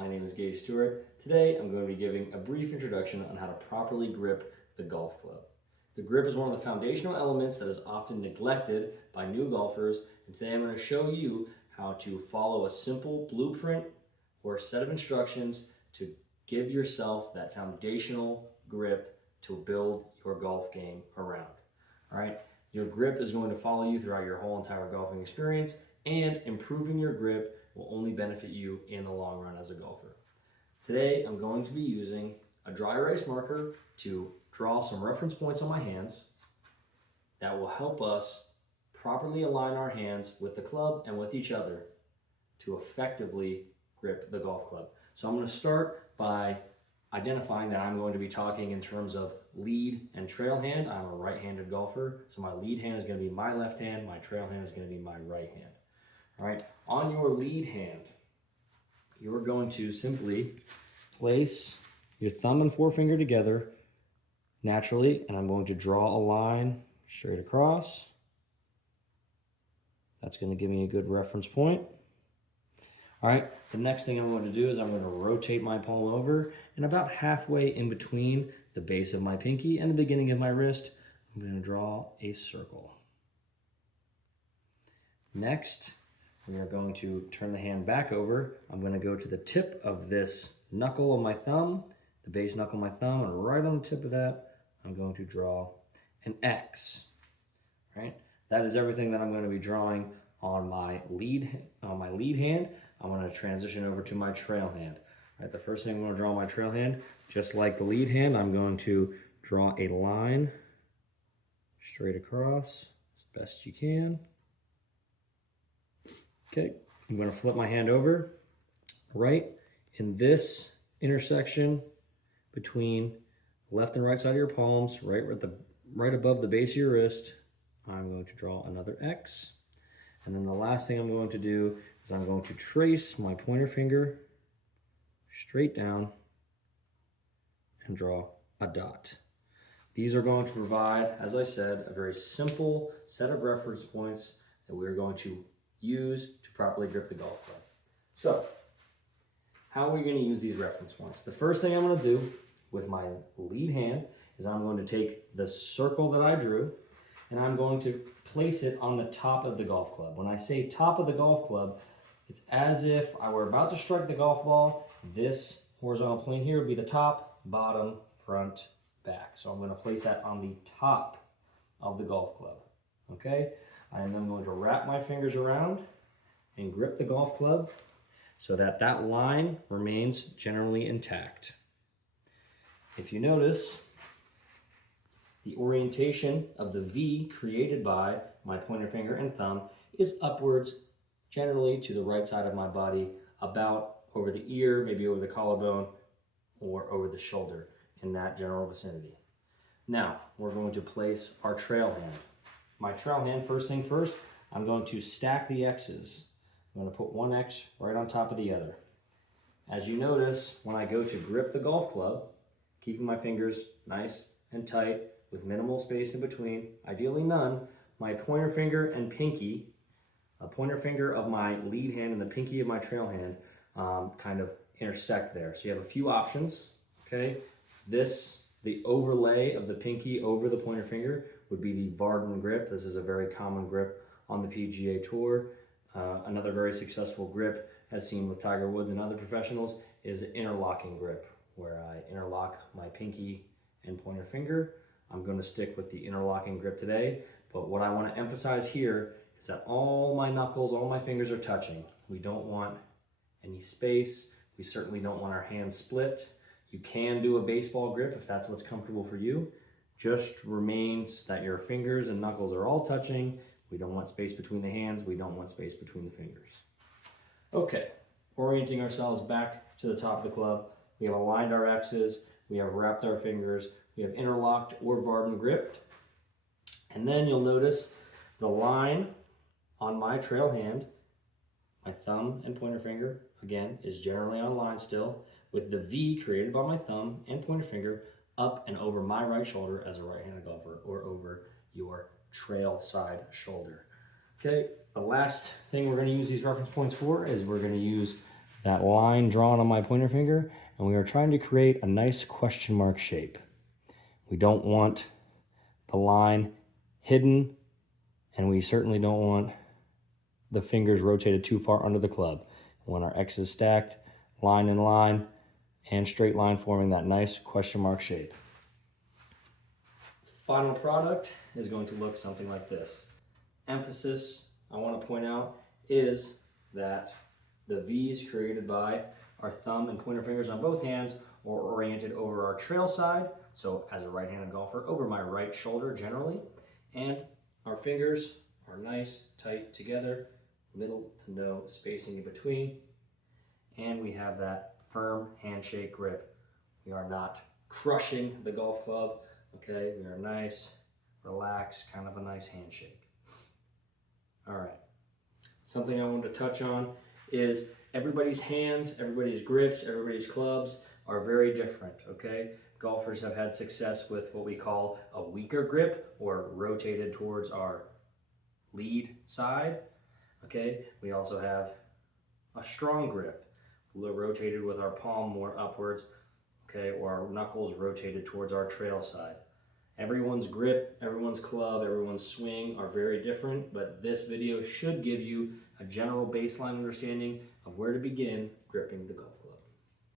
My name is Gage Stewart. Today I'm going to be giving a brief introduction on how to properly grip the golf club. The grip is one of the foundational elements that is often neglected by new golfers, and today I'm going to show you how to follow a simple blueprint or a set of instructions to give yourself that foundational grip to build your golf game around. All right, your grip is going to follow you throughout your whole entire golfing experience, and improving your grip will only benefit you in the long run as a golfer. Today, I'm going to be using a dry erase marker to draw some reference points on my hands that will help us properly align our hands with the club and with each other to effectively grip the golf club. So I'm going to start by identifying that I'm going to be talking in terms of lead and trail hand. I'm a right-handed golfer, so my lead hand is going to be my left hand, my trail hand is going to be my right hand. All right, on your lead hand, you're going to simply place your thumb and forefinger together naturally, and I'm going to draw a line straight across. That's going to give me a good reference point. All right, the next thing I'm going to do is I'm going to rotate my palm over, and about halfway in between the base of my pinky and the beginning of my wrist, I'm going to draw a circle. Next, we are going to turn the hand back over. I'm going to go to the tip of this knuckle of my thumb, the base knuckle of my thumb, and right on the tip of that, I'm going to draw an X. Right? That is everything that I'm going to be drawing on my lead hand. I'm going to transition over to my trail hand. All right, the first thing I'm going to draw on my trail hand, just like the lead hand, I'm going to draw a line straight across as best you can. Okay, I'm going to flip my hand over. Right in this intersection between left and right side of your palms, right above the base of your wrist, I'm going to draw another X. And then the last thing I'm going to do is I'm going to trace my pointer finger straight down and draw a dot. These are going to provide, as I said, a very simple set of reference points that we're going to use to properly grip the golf club. So, how are we going to use these reference points? The first thing I'm going to do with my lead hand is I'm going to take the circle that I drew and I'm going to place it on the top of the golf club. When I say top of the golf club, it's as if I were about to strike the golf ball. This horizontal plane here would be the top, bottom, front, back. So I'm going to place that on the top of the golf club. Okay? I am then going to wrap my fingers around and grip the golf club so that that line remains generally intact. If you notice, the orientation of the V created by my pointer finger and thumb is upwards, generally to the right side of my body, about over the ear, maybe over the collarbone, or over the shoulder, in that general vicinity. Now, we're going to place our trail hand. My trail hand, first thing first, I'm going to stack the X's. I'm going to put one X right on top of the other. As you notice, when I go to grip the golf club, keeping my fingers nice and tight with minimal space in between, ideally none, my pointer finger and pinky, a pointer finger of my lead hand and the pinky of my trail hand kind of intersect there. So you have a few options, okay? The overlay of the pinky over the pointer finger would be the Varden grip. This is a very common grip on the PGA Tour. Another very successful grip, as seen with Tiger Woods and other professionals, is an interlocking grip, where I interlock my pinky and pointer finger. I'm going to stick with the interlocking grip today, but what I want to emphasize here is that all my knuckles, all my fingers are touching. We don't want any space. We certainly don't want our hands split. You can do a baseball grip if that's what's comfortable for you. Just remains that your fingers and knuckles are all touching. We don't want space between the hands. We don't want space between the fingers. Okay, orienting ourselves back to the top of the club. We have aligned our X's. We have wrapped our fingers. We have interlocked or Varden gripped. And then you'll notice the line on my trail hand, my thumb and pointer finger, again, is generally on line still, with the V created by my thumb and pointer finger up and over my right shoulder as a right-handed golfer, or over your trail side shoulder. Okay, the last thing we're going to use these reference points for is we're going to use that line drawn on my pointer finger, and we are trying to create a nice question mark shape. We don't want the line hidden, and we certainly don't want the fingers rotated too far under the club. We want our X's stacked, line in line, and straight line forming that nice question mark shape. Final product is going to look something like this. Emphasis I want to point out is that the V's created by our thumb and pointer fingers on both hands are oriented over our trail side, so as a right-handed golfer, over my right shoulder generally, and our fingers are nice, tight together, little to no spacing in between, and we have that firm handshake grip. We are not crushing the golf club, okay? We are nice, relaxed, kind of a nice handshake. All right. Something I wanted to touch on is everybody's hands, everybody's grips, everybody's clubs are very different, okay? Golfers have had success with what we call a weaker grip or rotated towards our lead side, okay? We also have a strong grip, rotated with our palm more upwards, okay, or our knuckles rotated towards our trail side. Everyone's grip, everyone's club, everyone's swing are very different, but this video should give you a general baseline understanding of where to begin gripping the golf.